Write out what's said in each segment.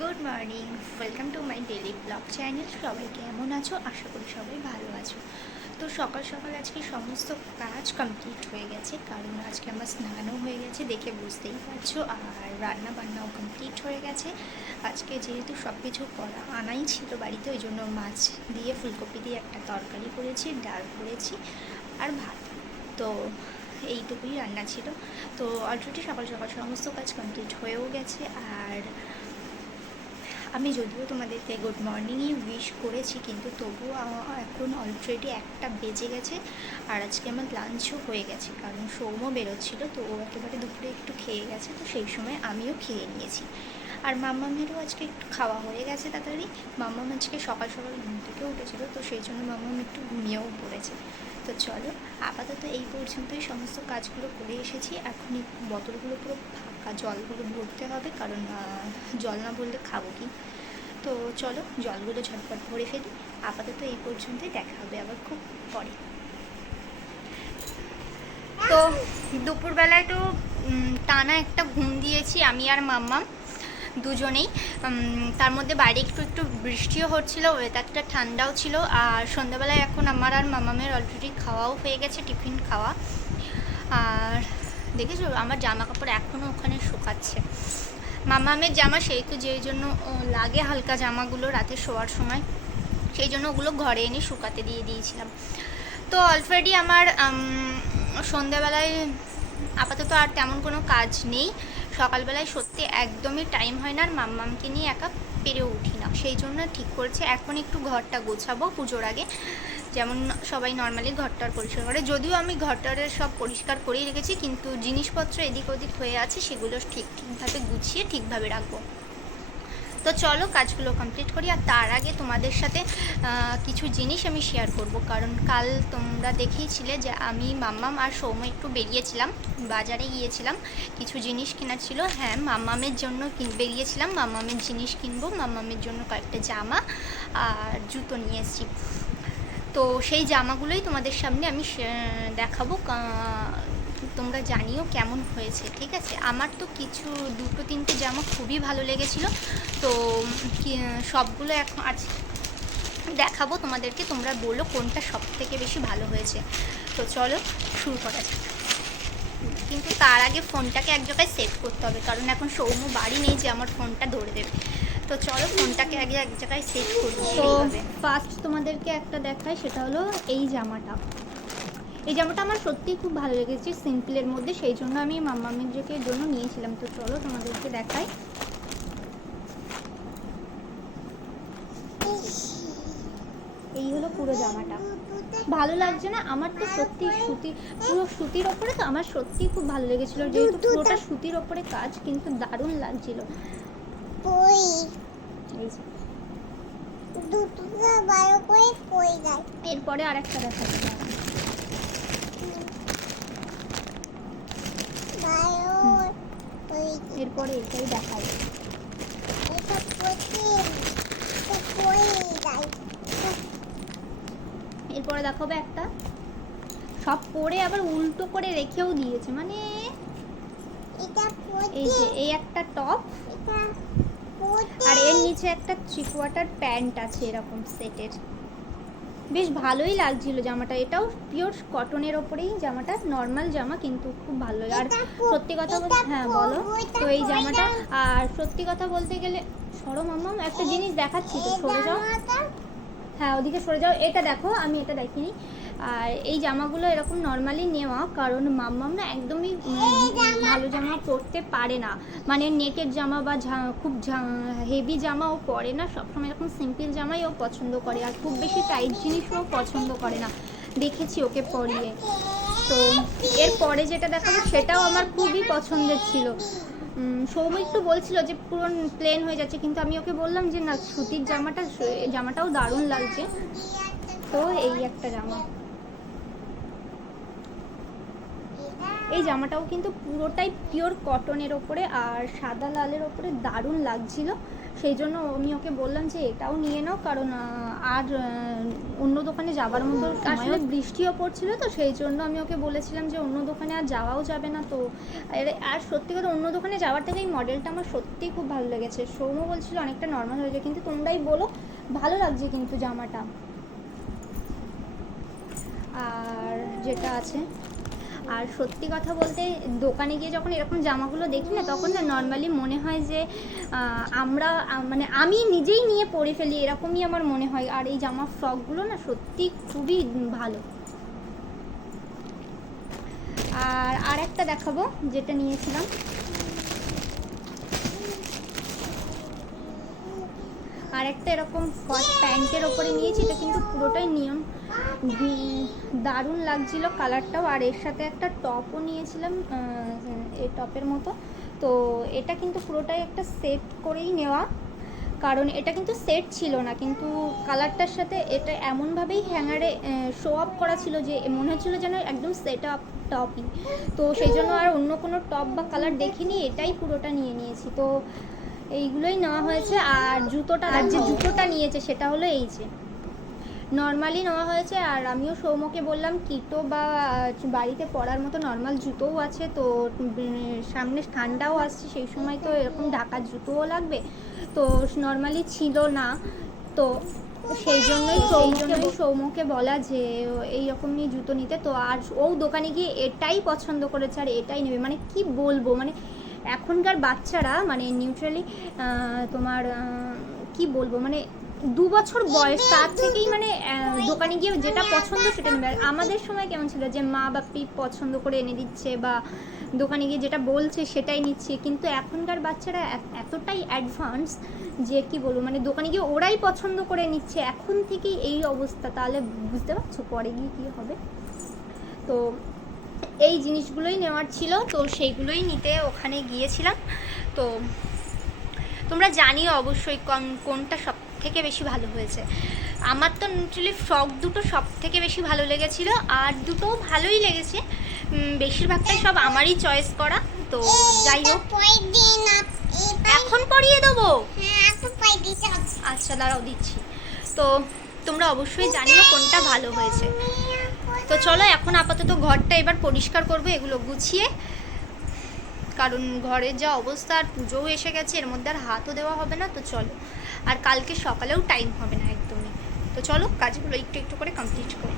Good morning, welcome to my daily blog channel. সবাই কেমন আছো? আশা করি সবাই ভালো আছো। তো সকাল সকাল আজকে সমস্ত কাজ কমপ্লিট হয়ে গেছে, কারণ আজকে আমার স্নানও হয়ে গেছে, দেখে বুঝতেই পারছো। আর রান্না বান্নাও কমপ্লিট হয়ে গেছে। আজকে যেহেতু সব কিছু করা আনাই ছিল বাড়িতে, ওই জন্য মাছ দিয়ে ফুলকপি দিয়ে একটা তরকারি করেছি, ডাল করেছি আর ভাত। তো এইটুকুই রান্না ছিল। তো অলরেডি সকাল সকাল সমস্ত কাজ কমপ্লিট হয়েও গেছে। আর আমি যদিও তোমাদেরকে গুড মর্নিংই উইশ করেছি, কিন্তু তবুও এখন অলরেডি 1টা বেজে গেছে। আর আজকে আমার লাঞ্চও হয়ে গেছে, কারণ সৌম্য বেরোচ্ছিল, তো ও একেবারে দুপুরে একটু খেয়ে গেছে, তো সেই সময় আমিও খেয়ে নিয়েছি। আর মাম্মামেরও আজকে একটু খাওয়া হয়ে গেছে তাড়াতাড়ি। মাম্মাম আজকে সকাল সকাল ঘুম থেকে উঠেছিল, তো সেই জন্য মাম্মাম একটু ঘুমিয়েও পড়েছে। তো চলো, আপাতত এই পর্যন্তই সমস্ত কাজগুলো করে এসেছি। এখন এই বোতলগুলো পুরো ফাঁকা, জলগুলো ভরতে হবে, কারণ জল না ভরলে খাবো কি। তো চলো জলগুলো ঝটপট ভরে ফেলি। আপাতত এই পর্যন্তই, দেখা হবে আবার খুব পরে। তো দুপুরবেলায় তো টানা একটা ঘুম দিয়েছি আমি আর মাম্মাম দুজনেই। তার মধ্যে বাইরে একটু একটু বৃষ্টিও হচ্ছিলো, ওয়েদারটা ঠান্ডাও ছিল। আর সন্ধ্যাবেলায় এখন আমার আর মামামের অলরেডি খাওয়াও হয়ে গেছে, টিফিন খাওয়া। আর দেখেছো আমার জামা কাপড় এখনও ওখানে শুকাচ্ছে। মামামের জামা সেই তো, যেই জন্য লাগে হালকা জামাগুলো রাতে শোয়ার সময়, সেই জন্য ওগুলো ঘরে এনে শুকাতে দিয়ে দিয়েছিলাম। তো অলরেডি আমার সন্ধ্যাবেলায় আপাতত আর তেমন কোনো কাজ নেই। সকালবেলায় সত্যি একদমই টাইম হয় না, আর মাম্মামকে নিয়ে একা পেরেও উঠি না, সেই জন্য ঠিক করছে এখন একটু ঘরটা গোছাবো পুজোর আগে। যেমন সবাই নর্মালি ঘরটার পরিষ্কার করে, যদিও আমি ঘরটার সব পরিষ্কার করেই রেখেছি, কিন্তু জিনিসপত্র এদিক ওদিক হয়ে আছে, সেগুলো ঠিকভাবে গুছিয়ে ঠিকভাবে রাখবো। তো চলো কাজগুলো কমপ্লিট করি। আর তার আগে তোমাদের সাথে কিছু জিনিস আমি শেয়ার করব, কারণ কাল তোমরা দেখিয়েছিলে যে আমি মাম্মাম আর সৌম্য একটু বেরিয়েছিলাম, বাজারে গিয়েছিলাম, কিছু জিনিস কেনার ছিল। হ্যাঁ, মাম্মামের জন্য বেরিয়েছিলাম, মাম্মামের জিনিস কিনবো, মাম্মামের জন্য কয়েকটা জামা আর জুতো নিয়ে এসেছি। তো সেই জামাগুলোই তোমাদের সামনে আমি দেখাবো, তোমরা জানিও কেমন হয়েছে, ঠিক আছে? আমার তো কিছু 2-3টে জামা খুবই ভালো লেগেছিলো, তো সবগুলো এখন আজ দেখাবো তোমাদেরকে, তোমরা বলো কোনটা সব থেকে বেশি ভালো হয়েছে। তো চলো শুরু করা যাক। কিন্তু তার আগে ফোনটাকে এক জায়গায় সেট করতে হবে, কারণ এখন সৌম্য বাড়ি নেই যে আমার ফোনটা ধরে দেবে। তো চলো ফোনটাকে আগে এক জায়গায় সেট করবো। তো ফার্স্ট তোমাদেরকে একটা দেখাই, সেটা হলো এই জামাটা। এই জামাটা আমার সত্যিই খুব ভালো লেগেছে, সিম্পলের মধ্যে, সেই জন্য আমি মাম্মামের জন্য নিয়েছিলাম। তো চলো তোমাদেরকে দেখাই। এই হলো পুরো জামাটা, ভালো লাগছে না? আমার তো সত্যি সুতি, পুরো সুতির ওপরে, তো আমার সত্যিই খুব ভালো লেগেছিল, যেহেতু পুরোটা সুতির ওপরে কাজ, কিন্তু দারুণ লাগছিল। এরপরে আর একটা দেখা যাবে, এরপরে এটাই দেখাই। এরপরে দেখাবো একটা, সব পরে আবার উল্টো করে রেখেও দিয়েছে, মানে এই যে এই একটা টপ, আর এর নিচে একটা 3/4 প্যান্ট আছে এরকম সেটের। বেশ ভালোই লাগছিল জামাটা, এটাও পিওর কটনের ওপরেই জামাটা, নর্মাল জামা, কিন্তু খুব ভালো লাগে। আর সত্যি কথা বলতে, হ্যাঁ বলো। তো এই জামাটা, আর সত্যি কথা বলতে গেলে, সরো মাম্মাম, একটা জিনিস দেখাচ্ছি, তো সরে যাও। হ্যাঁ ওদিকে সরে যাও, এটা দেখো, আমি এটা দেখিনি। আর এই জামাগুলো এরকম নর্মালি নেওয়া, কারণ মাম্মাম না একদমই ভালো জামা পরতে পারে না, মানে নেটের জামা বা খুব হেভি জামা ও পরে না, সবসময় এরকম সিম্পল জামাই ও পছন্দ করে, আর খুব বেশি টাইট জিনিসও পছন্দ করে না, দেখেছি ওকে পরিয়ে। তো এরপরে যেটা দেখাবো সেটাও আমার খুবই পছন্দের ছিল। সৌম্য একটু বলছিল যে পুরো প্লেন হয়ে যাচ্ছে, কিন্তু আমি ওকে বললাম যে না, সুতির জামাটাও দারুণ লাগছে। তো এই একটা জামা, এই জামাটাও কিন্তু পুরোটাই পিওর কটনের ওপরে আর সাদা লালের ওপরে দারুণ লাগছিল, সেই জন্য আমি ওকে বললাম যে এটাও নিয়ে নাও, কারণ আর অন্য দোকানে যাবার মতো আসলে বৃষ্টিও পড়ছিল, তো সেই জন্য আমি ওকে বলেছিলাম যে অন্য দোকানে আর যাওয়াও যাবে না। তো আর সত্যি কথা অন্য দোকানে যাওয়ার থেকে এই মডেলটা আমার সত্যিই খুব ভালো লেগেছে। সৌম্য বলছিল অনেকটা নর্মাল হয়ে যায়, কিন্তু তোমরাই বলো ভালো লাগছে কিন্তু জামাটা। আর যেটা আছে, আর সত্যি কথা বলতে দোকানে গিয়ে যখন এরকম জামাগুলো দেখি না, তখন না নর্মালি মনে হয় যে আমরা মানে আমি নিজেই নিয়ে পরে ফেলি, এরকমই আমার মনে হয়। আর এই জামা ফ্রকগুলো না সত্যি খুবই ভালো। আর একটা দেখাবো যেটা নিয়েছিলাম, আর একটা এরকম প্যান্টের ওপরে নিয়েছি, এটা কিন্তু পুরোটাই নিয়ন, দারুণ লাগছিল কালারটাও। আর এর সাথে একটা টপও নিয়েছিলাম এই টপের মতো। তো এটা কিন্তু পুরোটাই একটা সেট করেই নেওয়া, কারণ এটা কিন্তু সেট ছিল না, কিন্তু কালারটার সাথে এটা এমনভাবেই হ্যাঙ্গারে শো আপ করা ছিল যে মনে হচ্ছিলো যেন একদম সেট আপ টপই। তো সেই জন্য আর অন্য কোনো টপ বা কালার দেখিনি, এটাই পুরোটা নিয়ে নিয়েছি। তো এইগুলোই নেওয়া হয়েছে। আর জুতোটা, আর যে জুতোটা নিয়েছে সেটা হলো এই যে নর্মালি নেওয়া হয়েছে। আর আমিও সৌম্যকে বললাম কিটো বা বাড়িতে পরার মতো নর্মাল জুতোও আছে, তো সামনে ঠান্ডাও আসছে, সেই সময় তো এরকম ঢাকার জুতোও লাগবে, তো নর্মালি ছিল না, তো সেই জন্যই সৌম্যকে বলা যে এইরকমই জুতো নিতে। তো আর ও দোকানে গিয়ে এটাই পছন্দ করেছে আর এটাই নেবে। মানে কি বলবো, মানে এখনকার বাচ্চারা মানে নিউট্রালি তোমার কি বলবো, মানে 2 বছর বয়স তার থেকেই মানে দোকানে গিয়ে যেটা পছন্দ সেটা নেবে। আর আমাদের সময় কেমন ছিল যে মা বাপি পছন্দ করে এনে দিচ্ছে বা দোকানে গিয়ে যেটা বলছে সেটাই নিচ্ছে, কিন্তু এখনকার বাচ্চারা এতটাই অ্যাডভান্স যে কি বলবো, মানে দোকানে গিয়ে ওরাই পছন্দ করে নিচ্ছে এখন থেকেই এই অবস্থা, তাহলে বুঝতে পারছো পরে গিয়ে কী হবে। তো এই জিনিসগুলোই নেওয়ার ছিল, তো সেইগুলোই নিতে ওখানে গিয়েছিলাম। তো তোমরা জানিও অবশ্যই কোনটা সব থেকে বেশি ভালো হয়েছে। আমার তো নিউট্রালি ফ্রক দুটো সব থেকে বেশি ভালো লেগেছিল, আর দুটো ভালোই লেগেছে, বেশিরভাগটাই সব আমারই চয়েস করা। তো যাই হোক, এখন পরিয়ে দেবো, আচ্ছা দাঁড়াও দিচ্ছি। তো তোমরা অবশ্যই জানিও কোনটা ভালো হয়েছে। তো চলো এখন আপাতত ঘরটা এবার পরিষ্কার করবো এগুলো গুছিয়ে, কারণ ঘরের যা অবস্থা, আর পুজোও এসে গেছে, এর মধ্যে আর হাতও দেওয়া হবে না। তো চলো, আর কালকে সকালেও টাইম হবে না একদমই। তো চলো কাজগুলো একটু একটু করে কমপ্লিট করি।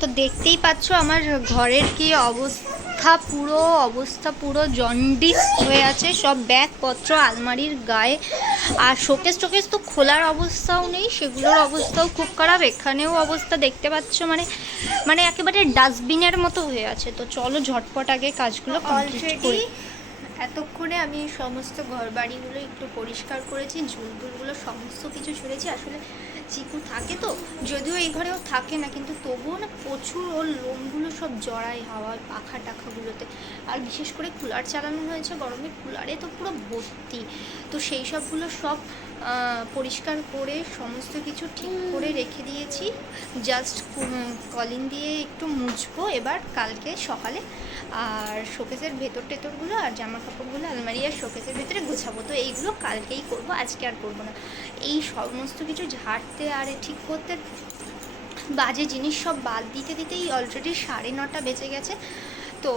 তো দেখতেই পাচ্ছ আমার ঘরের কি অবস্থা, পুরো জন্ডিস হয়ে আছে, সব ব্যাগপত্র আলমারির গায়ে। আর শোকেস টোকেস তো খোলার অবস্থাও নেই, সেগুলোর অবস্থাও খুব খারাপ। এখানেও অবস্থা দেখতে পাচ্ছ, মানে একেবারে ডাস্টবিনের মতো হয়ে আছে। তো চলো ঝটপট আগে কাজগুলো কমপ্লিট করি। এতক্ষণে আমি সমস্ত ঘর বাড়িগুলো একটু পরিষ্কার করেছি, ঝুলটুলগুলো সমস্ত কিছু ছুঁড়েছি। আসলে চিকু থাকে তো, যদিও এই ঘরেও থাকে না, কিন্তু তবুও না প্রচুর ওর লোমগুলো সব জড়ায় হাওয়ায় পাখা টাখাগুলোতে। আর বিশেষ করে কুলার চালানো হয়েছে গরমে, কুলারে তো পুরো ভর্তি। তো সেই সবগুলো সব পরিষ্কার করে সমস্ত কিছু ঠিক করে রেখে দিয়েছি। জাস্ট কলিন দিয়ে একটু মুছবো এবার কালকে সকালে। আর শোকেসের ভেতর টেতরগুলো আর জামা কাপড়গুলো আলমারি আর শোকেসের ভেতরে গুছাবো। তো এইগুলো কালকেই করবো, আজকে আর করবো না। এই সমস্ত কিছু ঝাড়তে আর ঠিক করতে, বাজে জিনিস সব বাদ দিতেই অলরেডি 9:30 বেজে গেছে। তো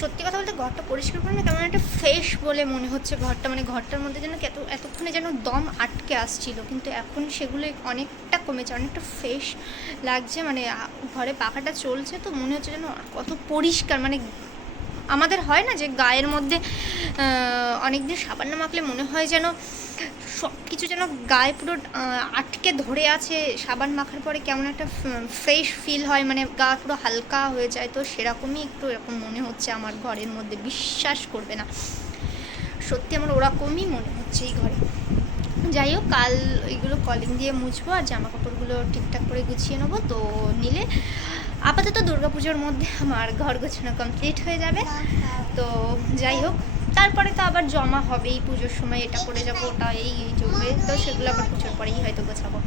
সত্যি কথা বলতে ঘরটা পরিষ্কার করে না কেমন একটা ফ্রেশ বলে মনে হচ্ছে ঘরটা, মানে ঘরটার মধ্যে যেন এতক্ষণে যেন দম আটকে আসছিল, কিন্তু এখন সেগুলো অনেকটা কমেছে, অনেকটা ফ্রেশ লাগছে। মানে ঘরে পাখাটা চলছে তো মনে হচ্ছে যেন কত পরিষ্কার, মানে আমাদের হয় না যে গায়ের মধ্যে অনেক দিন সাবান না মাখলে মনে হয় যেন সব কিছু যেন গায়ে পুরো আটকে ধরে আছে, সাবান মাখার পরে কেমন একটা ফ্রেশ ফিল হয়, মানে গা পুরো হালকা হয়ে যায়। তো সেরকমই একটু এরকম মনে হচ্ছে আমার ঘরের মধ্যে, বিশ্বাস করবে না, সত্যি আমার ওরকমই মনে হচ্ছে এই ঘরে। যাই হোক, কাল ওইগুলো কলিং দিয়ে মুছবো আর জামা কাপড়গুলো ঠিকঠাক করে গুছিয়ে নেবো। তো নিলে আপাতত দুর্গাপুজোর মধ্যে আমার ঘর গোছানো কমপ্লিট হয়ে যাবে। তো যাই হোক, তারপরে তো আবার জমা হবেই পুজোর সময়, এটা করে যাবো ওটা এই চলবে, তো সেগুলো আবার পুজোর পরেই হয়তো গোছাবো।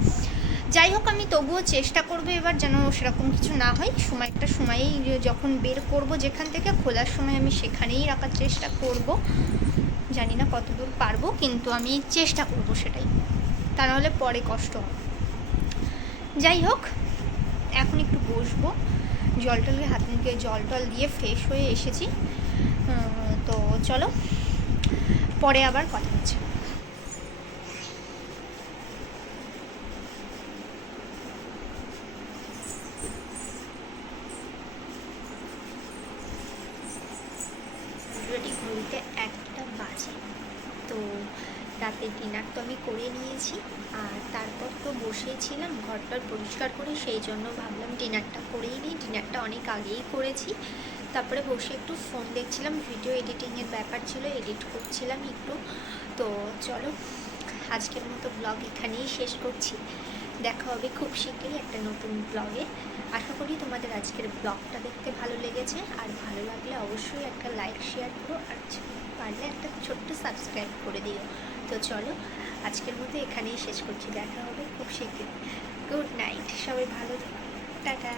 যাই হোক, আমি তবুও চেষ্টা করবো এবার যেন সেরকম কিছু না হয়। সময়টা সময়েই যখন বের করব যেখান থেকে, খোলার সময় আমি সেখানেই রাখার চেষ্টা করব। জানি না কতদূর পারবো, কিন্তু আমি চেষ্টা করবো সেটাই, তা নাহলে পরে কষ্ট হবে। যাই হোক, এখন একটু বসবো, জল টল হাত মুখে জল টল দিয়ে ফ্রেশ হয়ে এসেছি। তো চলো পরে আবার কথা হচ্ছে। ঘুরতে 1টা বাজে। তো রাতের ডিনার তো আমি করে নিয়েছি, আর তারপর তো বসেছিলাম ঘরটার পরিষ্কার করে, সেই জন্য ভাবলাম ডিনারটা করেই নিই। ডিনারটা অনেক আগেই করেছি, তারপরে বসে একটু ফোন দেখছিলাম, ভিডিও এডিটিংয়ের ব্যাপার ছিল, এডিট করছিলাম একটু। তো চলো আজকের মতো ব্লগ এখানেই শেষ করছি, দেখা হবে খুব শীঘ্রই একটা নতুন ব্লগে। আশা করি তোমাদের আজকের ব্লগটা দেখতে ভালো লেগেছে, আর ভালো লাগলে অবশ্যই একটা লাইক শেয়ার করো, আর পারলে একটা ছোট্ট সাবস্ক্রাইব করে দিও। তো চলো আজকের মতো এখানেই শেষ করছি, দেখা হবে খুব শীঘ্রই। গুড নাইট, সবাই ভালো থেকো, টাটা।